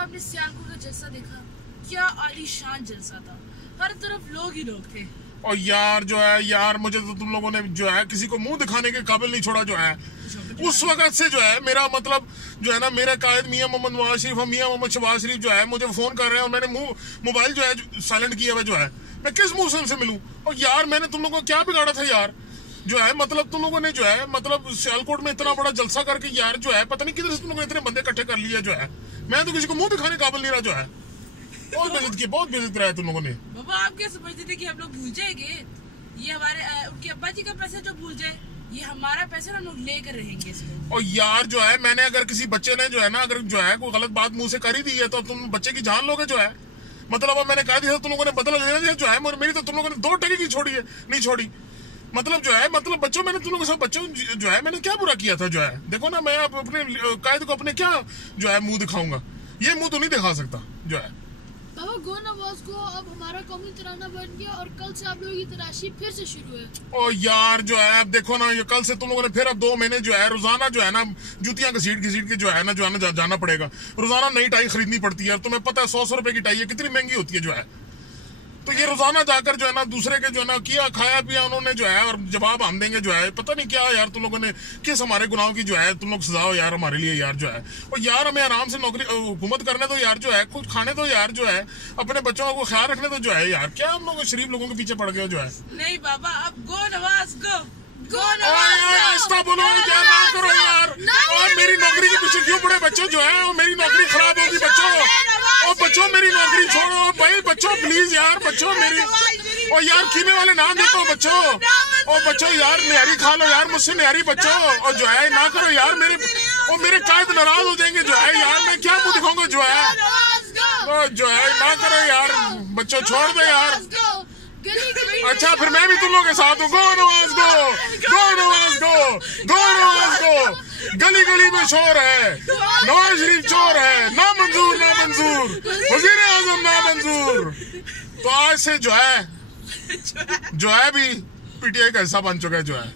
आपने सियालकोट का जलसा देखा, क्या आलीशान जलसा था, हर तरफ लोग ही लोग थे। और यार जो है यार, मुझे तो तुम लोगों ने जो है किसी को मुंह दिखाने के काबिल नहीं छोड़ा जो है। उस वक्त से जो है मेरा मतलब जो है ना, मेरा कायद मियां मोहम्मद नवाज शरीफ और मियां मोहम्मद शहबाज शरीफ जो है मुझे फोन कर रहे हैं और मैंने मोबाइल जो है साइलेंट किया हुआ जो है। मैं किस मुंह से उनसे मिलूं? और यार मैंने तुम लोगों को क्या बिगाड़ा था यार जो है, मतलब तुम लोगों ने जो है मतलब सियालकोट में इतना बड़ा जलसा करके यार जो है पता नहीं किधर से तुम लोगों ने इतने बंदे इकट्ठे कर लिए जो है। मैं तो किसी को मुंह दिखाने काबिल नहीं रहा जो है। बहुत बेइज्जत की, बहुत बेइज्जत कराया तुम लोगों ने। बाबा आप क्या समझते थे कि हम लोग भूल जाएंगे? ये हमारे उनके अब्बा जी का पैसा जो भूल जाए, ये हमारा पैसा, हम लोग लेकर रहेंगे इसको। और यार जो है मैंने अगर किसी बच्चे ने जो है ना, अगर जो है कोई गलत बात मुंह से कर ही दी है तो तुम बच्चे की जान लोगे जो है। मतलब अब मैंने कह दिया तुम लोगों ने बदला लेना जो है, मेरी तो तुम लोगों ने 2 टके की छोड़ी है, नहीं छोड़ी। मतलब जो है मतलब बच्चों, मैंने तुम लोगों के साथ बच्चों जो है मैंने क्या बुरा किया था जो है। देखो ना, मैं अपने कायद को अपने क्या जो है मुंह दिखाऊंगा, ये मुंह तो नहीं दिखा सकता जो है। बाबा गो नवाज को अब हमारा कौमी तराना बन गया और कल से आप लोगों की तलाशी फिर से शुरू है। और यार जो है अब देखो ना, ये कल से तुम लोगों ने फिर अब 2 महीने जो है रोजाना जो है ना जूतियां घसीट के जो है ना जाना पड़ेगा। रोजाना नई टाई खरीदनी पड़ती है। तुम्हें पता है 100 रुपए की टाई है कितनी महंगी होती है जो है। तो ये रोजाना जाकर जो है ना दूसरे के जो है ना किया खाया पिया उन्होंने जो है, और जवाब हम देंगे जो है। पता नहीं क्या यार तुम लोगों ने किस हमारे गुनाहों की जो है तुम लोग सजा हो यार हमारे लिए यार जो है। और यार हमें आराम से नौकरी हुकूमत करने दो यार जो है, कुछ खाने दो यार जो है, अपने बच्चों को ख्याल रखने दो जो है यार। क्या हम लोग शरीफ लोगों के पीछे पड़ गए जो है। नहीं बाबा, अब गो नवाज गो बोलो क्या ना करो यार। और मेरी नौकरी के पीछे क्यों पड़े बच्चों जो है, और मेरी नौकरी खराब होगी बच्चों। और बच्चों मेरी नौकरी छोड़ो भाई बच्चों, प्लीज यार बच्चों मेरी। और यार कीमे वाले नाम देखो बच्चों। और बच्चों यार निहारी खा लो यार मुझसे निहारी बच्चों। और जो है ना करो यार मेरे कायद नाराज हो जाएंगे जो है यार। मैं क्या मुंह दिखाऊंगा जो है। और जो है ना करो यार बच्चों, छोड़ दो यार। अच्छा फिर मैं भी तुम लोगों के साथ हूँ। गो नवाज गो, गो नवाज गो, गो नवाज गो। गली गली में शोर है, नवाज शरीफ चोर है, ना मंजूर ना मंजूर, वजीर आजम ना मंजूर। तो आज से जो है भी पीटीआई का हिस्सा बन चुका है जो है।